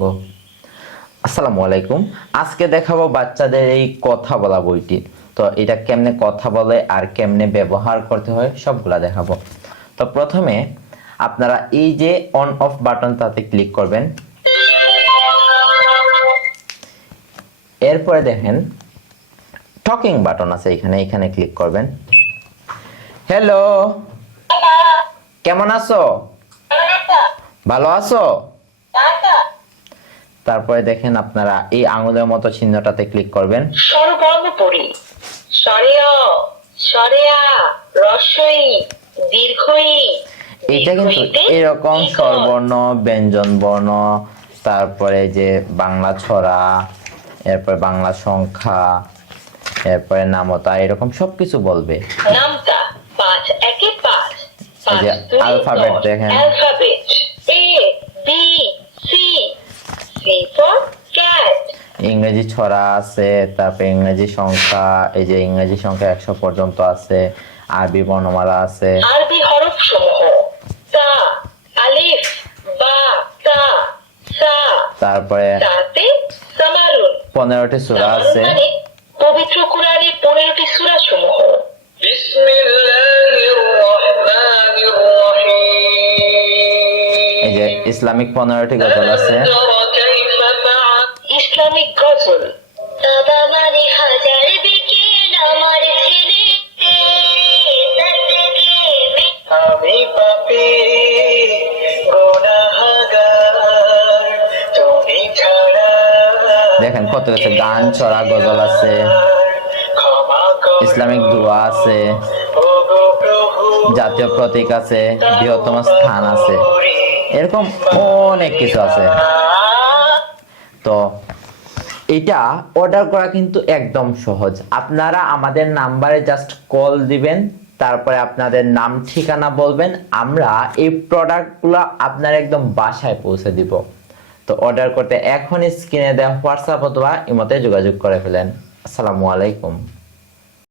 ও আসসালামু আলাইকুম। আজকে দেখাবো বাচ্চাদের এই কথা বলা বইটি। তো এটা কেমনে কথা বলে আর কেমনে ব্যবহার করতে হয় সবগুলা দেখাবো। তো প্রথমে আপনারা এই যে অন অফ বাটন তাতে ক্লিক করবেন। এরপরে দেখেন টকিং বাটন আছে এখানে, এখানে ক্লিক করবেন। হ্যালো, কেমন আছো? ভালো আছো? তারপরে দেখেন আপনারা এই আঙুলের মতো চিহ্নটাতে ক্লিক করবেন। স্বরবর্ণ পড়ি স্বরেয় স্বরেয়া রস্বই দীর্ঘই। এটা কিন্তু এরকম স্বরবর্ণ, ব্যঞ্জন বর্ণ, তারপরে যে বাংলা ছড়া, এরপরে বাংলা সংখ্যা, এরপরে নামতা, এরকম সবকিছু বলবে। নামতা ৫ একে ৫ এই যে অ্যালফাবেট দেখেন, alphabet A B C C for cat. ইংরেজি ছড়া আছে, তারপরে ইংরেজি সংখ্যা, এই যে ইংরেজি সংখ্যা ১০০ পর্যন্ত আছে, আরবি বর্ণমালা আছে, আরবি হরফ সমূহ তা আলিফ বা তা সা, তারপরে তাতে সামারুন ১৫টি সূরা আছে। মানে পবিত্র কোরআনের ১৫টি সূরা সমূহ। এই যে ইসলামিক ১৫টি গজল আছে। ইসলামিক গজল বাবা মানে হাজার বিকেল আমার ছেলে আমি পাপী গুনাহগার তুমি ছাড়া। দেখেন কত কিছু গান, ছড়া, গজল আছে, ইসলামিক দোয়া আছে, জাতীয় প্রতীক আছে, বৃহত্তম স্থান আছে, এরকম অনেক কিছু আছে। তো এটা অর্ডার করা কিন্তু একদম সহজ। আপনারা আমাদের নাম্বারে জাস্ট কল দিবেন, তারপরে আপনাদের নাম ঠিকানা বলবেন, আমরা এই প্রোডাক্টগুলো আপনার একদম বাসায় পৌঁছে দিব। তো অর্ডার করতে এখনই স্ক্রিনে দেওয়া হোয়াটসঅ্যাপ অথবা ইমোতে যোগাযোগ করে ফেলেন। আসসালামু আলাইকুম।